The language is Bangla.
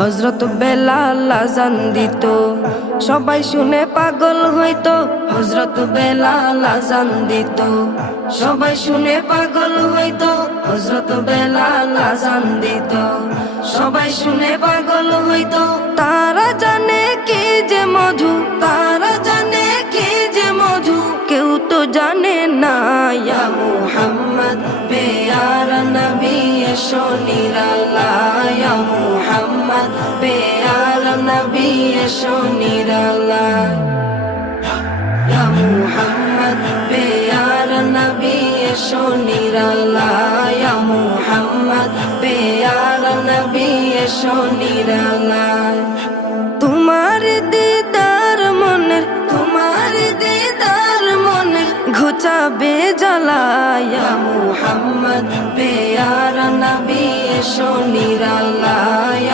হযরত বেলাল আযান দিত, সবাই শুনে পাগল হইতো। হযরত বেলাল আযান দিত, সবাই শুনে পাগল হইতো। হযরত বেলাল আযান দিত, সবাই শুনে পাগল হইতো। তারা জানে কি যে মধু, তারা জানে কি যে মধু, কেউ তো জানে না। ইয়া মুহাম্মদ পেয়ারা নবী এসো নিরালায়, ইয়া মুহাম্মদ পেয়ারা নবী এসো নিরালায়, ইয়া মুহাম্মদ পেয়ারা নবী এসো নিরালায়, ইয়া মুহাম্মদ পেয়ারা নবী এসো নিরালায়। তোমার দিদার মনের, তোমার দিদার মনের ঘুচাবে জ্বালা। ইয়া মুহাম্মদ পেয়ারা নবী এসো নিরালায়।